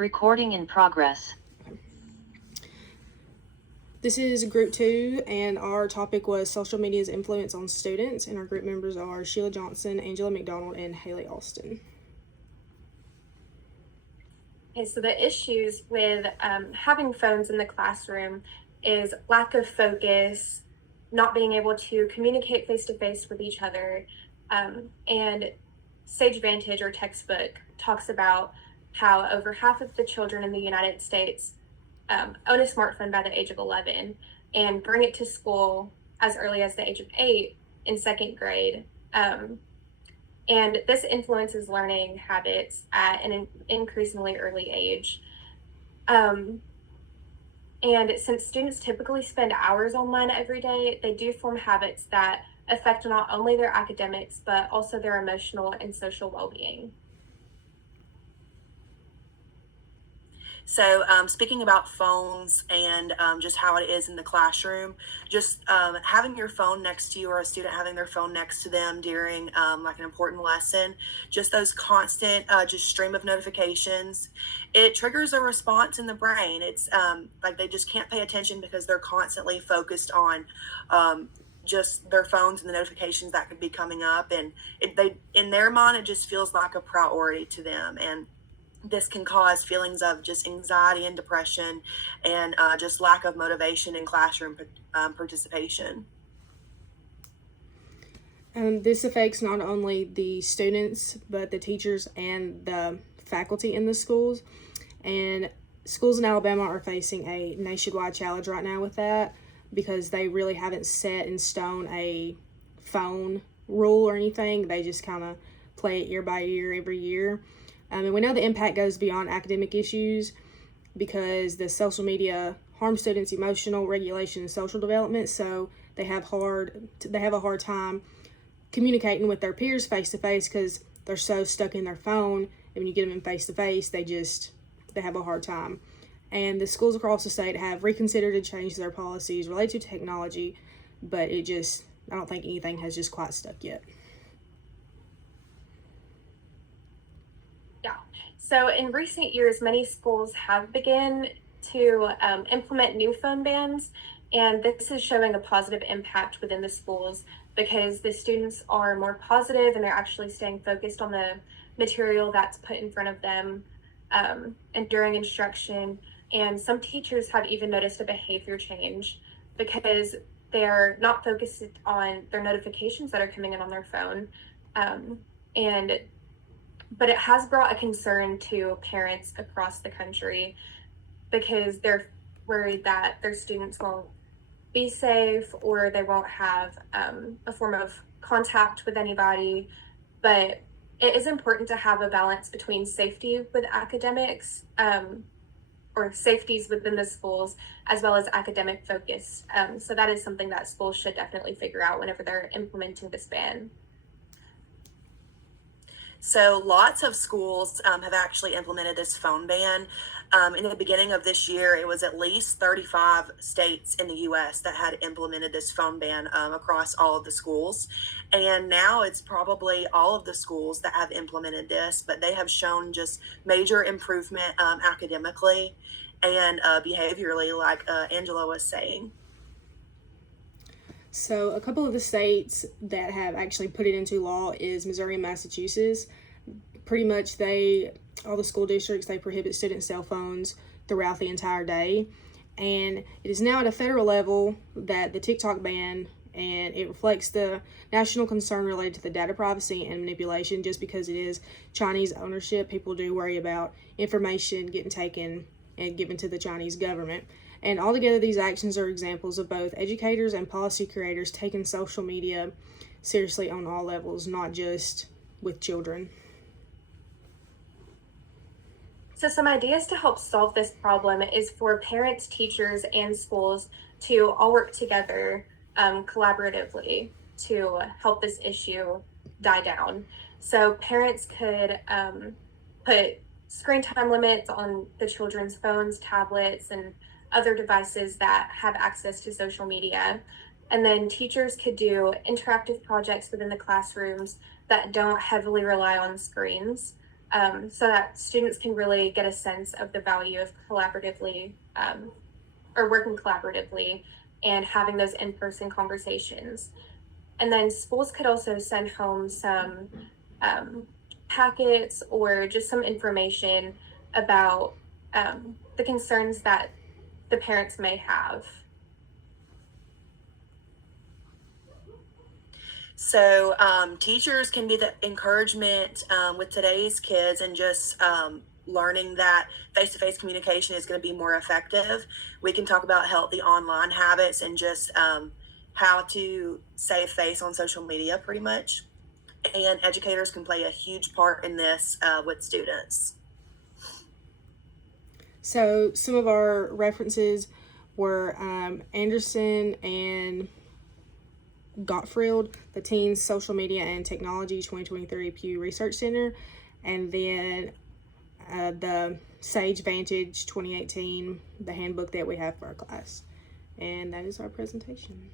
Recording in progress. This is Group 2, and our topic was social media's influence on students, and our group members are Sheila Johnson, Angela McDonald, and Haley Austin. Okay, so the issues with having phones in the classroom is lack of focus, not being able to communicate face-to-face with each other, and Sage Vantage, or textbook, talks about how over half of the children in the United States own a smartphone by the age of 11 and bring it to school as early as the age of 8 in second grade. And this influences learning habits at an increasingly early age. And since students typically spend hours online every day, they do form habits that affect not only their academics, but also their emotional and social well-being. So speaking about phones and just how it is in the classroom, just having your phone next to you, or a student having their phone next to them during like an important lesson, just those constant just stream of notifications, it triggers a response in the brain. It's like they just can't pay attention because they're constantly focused on just their phones and the notifications that could be coming up, and they in their mind it just feels like a priority to them. And this can cause feelings of just anxiety and depression, and just lack of motivation in classroom participation. This affects not only the students, but the teachers and the faculty in the schools. And schools in Alabama are facing a nationwide challenge right now with that, because they really haven't set in stone a phone rule or anything. They just kind of play it year by year every year. And we know the impact goes beyond academic issues, because the social media harms students' emotional regulation and social development. So they have a hard time communicating with their peers face to face, because they're so stuck in their phone. And when you get them in face to face, they have a hard time. And the schools across the state have reconsidered and changed their policies related to technology, but I don't think anything has just quite stuck yet. So in recent years, many schools have begun to implement new phone bans, and this is showing a positive impact within the schools, because the students are more positive and they're actually staying focused on the material that's put in front of them and during instruction. And some teachers have even noticed a behavior change, because they're not focused on their notifications that are coming in on their phone. But it has brought a concern to parents across the country, because they're worried that their students won't be safe, or they won't have a form of contact with anybody. But it is important to have a balance between safety with academics, or safeties within the schools, as well as academic focus. So that is something that schools should definitely figure out whenever they're implementing this ban. So lots of schools have actually implemented this phone ban. In the beginning of this year, it was at least 35 states in the U.S. that had implemented this phone ban across all of the schools. And now it's probably all of the schools that have implemented this, but they have shown just major improvement academically and behaviorally, like Angela was saying. So a couple of the states that have actually put it into law is Missouri and Massachusetts. Pretty much all the school districts, they prohibit student cell phones throughout the entire day. And it is now at a federal level that the TikTok ban, and it reflects the national concern related to the data privacy and manipulation. Just because it is Chinese ownership, people do worry about information getting taken and given to the Chinese government. And altogether, these actions are examples of both educators and policy creators taking social media seriously on all levels, not just with children. So some ideas to help solve this problem is for parents, teachers, and schools to all work together collaboratively to help this issue die down. So parents could put screen time limits on the children's phones, tablets, and other devices that have access to social media. And then teachers could do interactive projects within the classrooms that don't heavily rely on screens. so that students can really get a sense of the value of collaboratively or working collaboratively and having those in-person conversations. And then schools could also send home some packets or just some information about the concerns that the parents may have. So teachers can be the encouragement with today's kids, and just learning that face-to-face communication is going to be more effective. We can talk about healthy online habits and just how to save face on social media, pretty much. And educators can play a huge part in this with students. So some of our references were Anderson and Gottfried, the Teens Social Media and Technology 2023 Pew Research Center, and then the Sage Vantage 2018, the handbook that we have for our class. And that is our presentation.